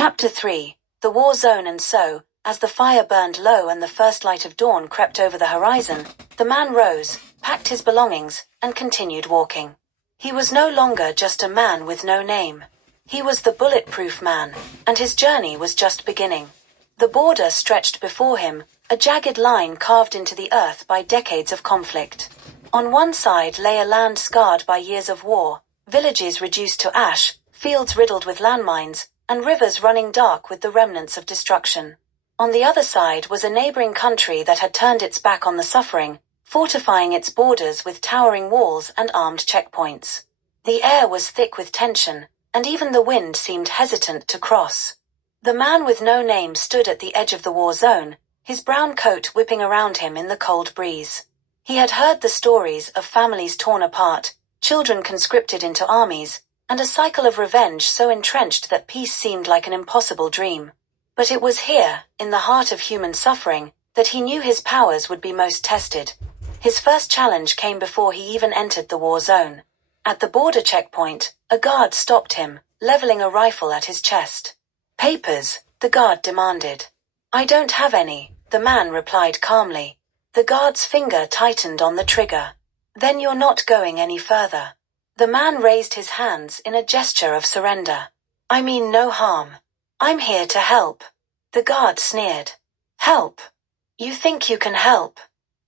Chapter 3. The War Zone. And so, as the fire burned low and the first light of dawn crept over the horizon, the man rose, packed his belongings, and continued walking. He was no longer just a man with no name. He was the Bulletproof Man, and his journey was just beginning. The border stretched before him, a jagged line carved into the earth by decades of conflict. On one side lay a land scarred by years of war, villages reduced to ash, fields riddled with landmines, and rivers running dark with the remnants of destruction. On the other side was a neighboring country that had turned its back on the suffering, fortifying its borders with towering walls and armed checkpoints. The air was thick with tension, and even the wind seemed hesitant to cross. The man with no name stood at the edge of the war zone, his brown coat whipping around him in the cold breeze. He had heard the stories of families torn apart, children conscripted into armies, and a cycle of revenge so entrenched that peace seemed like an impossible dream. But it was here, in the heart of human suffering, that he knew his powers would be most tested. His first challenge came before he even entered the war zone. At the border checkpoint, a guard stopped him, leveling a rifle at his chest. "Papers," the guard demanded. "I don't have any," the man replied calmly. The guard's finger tightened on the trigger. "Then you're not going any further." The man raised his hands in a gesture of surrender. "I mean no harm. I'm here to help." The guard sneered. "Help? You think you can help?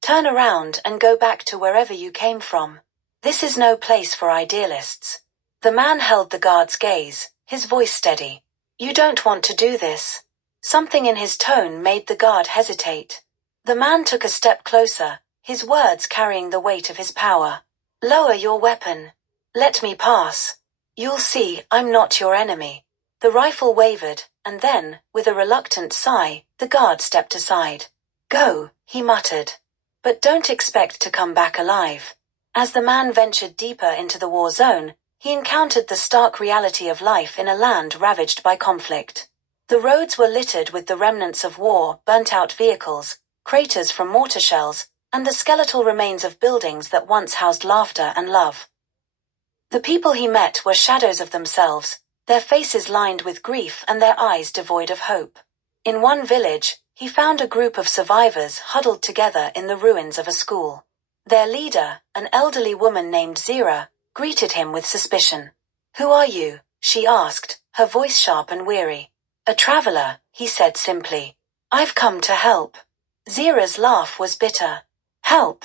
Turn around and go back to wherever you came from. This is no place for idealists." The man held the guard's gaze, his voice steady. "You don't want to do this." Something in his tone made the guard hesitate. The man took a step closer, his words carrying the weight of his power. "Lower your weapon. Let me pass. You'll see, I'm not your enemy." The rifle wavered, and then, with a reluctant sigh, the guard stepped aside. "Go," he muttered. "But don't expect to come back alive." As the man ventured deeper into the war zone, he encountered the stark reality of life in a land ravaged by conflict. The roads were littered with the remnants of war, burnt-out vehicles, craters from mortar shells, and the skeletal remains of buildings that once housed laughter and love. The people he met were shadows of themselves, their faces lined with grief and their eyes devoid of hope. In one village, he found a group of survivors huddled together in the ruins of a school. Their leader, an elderly woman named Zira, greeted him with suspicion. "Who are you?" she asked, her voice sharp and weary. "A traveler," he said simply. "I've come to help." Zira's laugh was bitter. "Help?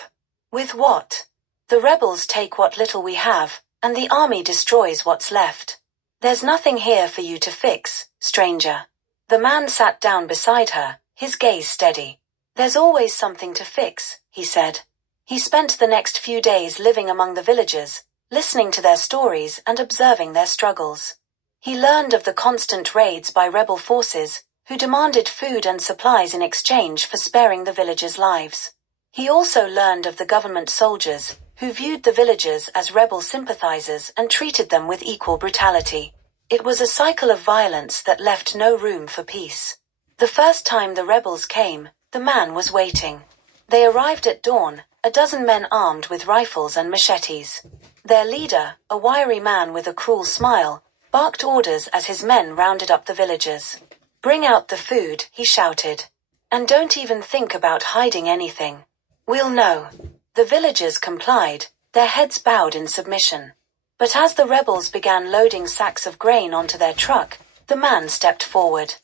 With what? The rebels take what little we have, and the army destroys what's left. There's nothing here for you to fix, stranger." The man sat down beside her, his gaze steady. "There's always something to fix," he said. He spent the next few days living among the villagers, listening to their stories and observing their struggles. He learned of the constant raids by rebel forces, who demanded food and supplies in exchange for sparing the villagers' lives. He also learned of the government soldiers, who viewed the villagers as rebel sympathizers and treated them with equal brutality. It was a cycle of violence that left no room for peace. The first time the rebels came, the man was waiting. They arrived at dawn, a dozen men armed with rifles and machetes. Their leader, a wiry man with a cruel smile, barked orders as his men rounded up the villagers. "Bring out the food," he shouted. "And don't even think about hiding anything. We'll know." The villagers complied, their heads bowed in submission. But as the rebels began loading sacks of grain onto their truck, the man stepped forward.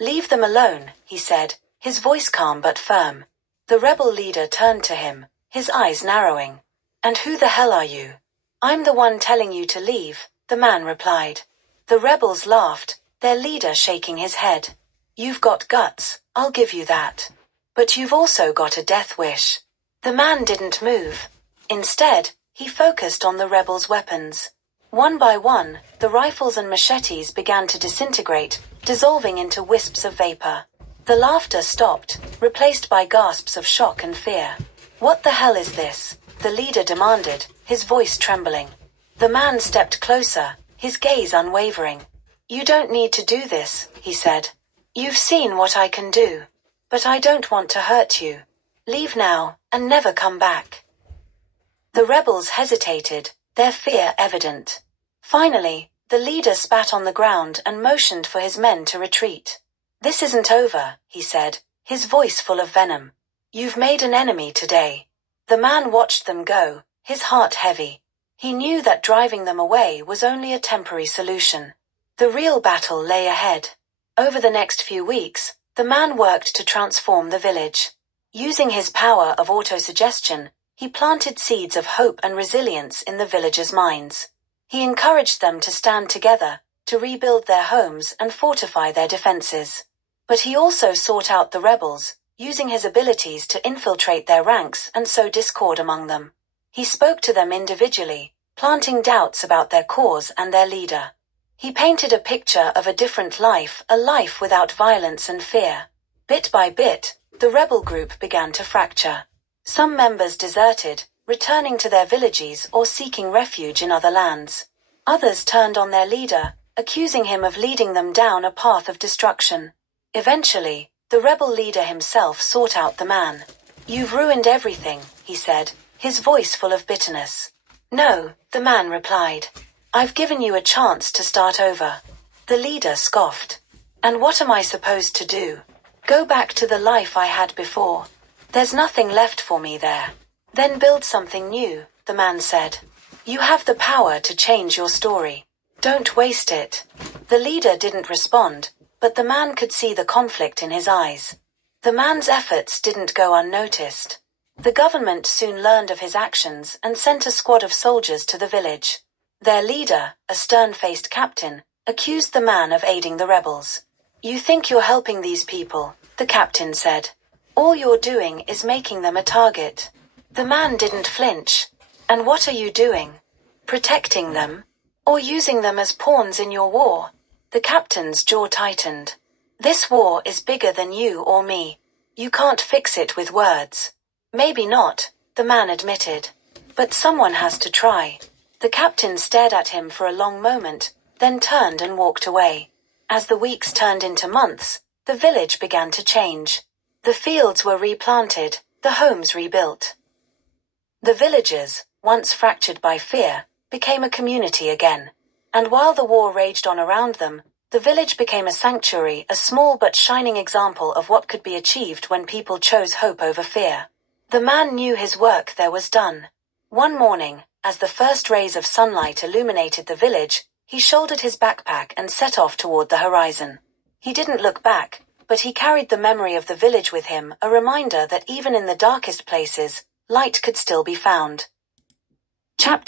"Leave them alone," he said, his voice calm but firm. The rebel leader turned to him, his eyes narrowing. "And who the hell are you?" "I'm the one telling you to leave," the man replied. The rebels laughed, their leader shaking his head. "You've got guts, I'll give you that. But you've also got a death wish." The man didn't move. Instead, he focused on the rebels' weapons. One by one, the rifles and machetes began to disintegrate, dissolving into wisps of vapor. The laughter stopped, replaced by gasps of shock and fear. "What the hell is this?" the leader demanded, his voice trembling. The man stepped closer, his gaze unwavering. "You don't need to do this," he said. "You've seen what I can do. But I don't want to hurt you. Leave now, and never come back." The rebels hesitated, their fear evident. Finally, The leader spat on the ground and motioned for his men to retreat. "This isn't over," he said, his voice full of venom. "You've made an enemy today." The man watched them go, his heart heavy. He knew that driving them away was only a temporary solution. The real battle lay ahead. Over the next few weeks, the man worked to transform the village. Using his power of autosuggestion, he planted seeds of hope and resilience in the villagers' minds. He encouraged them to stand together, to rebuild their homes and fortify their defenses. But he also sought out the rebels, using his abilities to infiltrate their ranks and sow discord among them. He spoke to them individually, planting doubts about their cause and their leader. He painted a picture of a different life, a life without violence and fear. Bit by bit, the rebel group began to fracture. Some members deserted, returning to their villages or seeking refuge in other lands. Others turned on their leader, accusing him of leading them down a path of destruction. Eventually, the rebel leader himself sought out the man. "You've ruined everything," he said, his voice full of bitterness. "No," the man replied. "I've given you a chance to start over." The leader scoffed. "And what am I supposed to do? Go back to the life I had before? There's nothing left for me there." "Then build something new," the man said. "You have the power to change your story. Don't waste it." The leader didn't respond, but the man could see the conflict in his eyes. The man's efforts didn't go unnoticed. The government soon learned of his actions and sent a squad of soldiers to the village. Their leader, a stern-faced captain, accused the man of aiding the rebels. "You think you're helping these people," the captain said. "All you're doing is making them a target." The man didn't flinch. "And what are you doing? Protecting them? Or using them as pawns in your war?" The captain's jaw tightened. "This war is bigger than you or me. You can't fix it with words." "Maybe not," the man admitted. "But someone has to try." The captain stared at him for a long moment, then turned and walked away. As the weeks turned into months, the village began to change. The fields were replanted, the homes rebuilt. The villagers, once fractured by fear, became a community again. And while the war raged on around them, the village became a sanctuary, a small but shining example of what could be achieved when people chose hope over fear. The man knew his work there was done. One morning, as the first rays of sunlight illuminated the village, he shouldered his backpack and set off toward the horizon. He didn't look back, but he carried the memory of the village with him, a reminder that even in the darkest places, light could still be found. Chapter